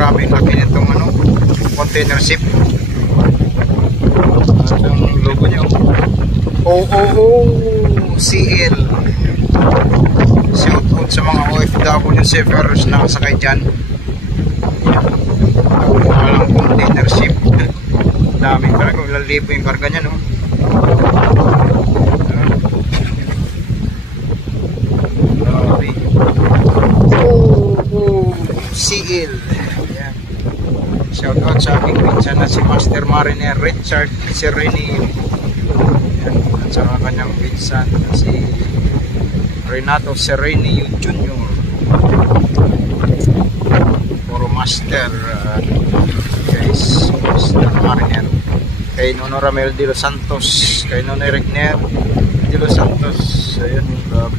grabe yung laki nitong ano, container ship. At ang logo niya, OOOCL. Shout out sa mga OFW seafarers na kasakay dyan. Walang container ship. Dami talaga, walang libo yung karga niya, no? Grabe. OOCL. Ayan. Shout out sa aking pinsan na si Master Mariner Richard Serenio. Ayan. At sa kanyang pinsan na si Renato Serenio Jr. Puro Master guys, Master Mariner. Kay Nono Ramel de los Santos, kay Nono Regner de los Santos. Ayan, grabe.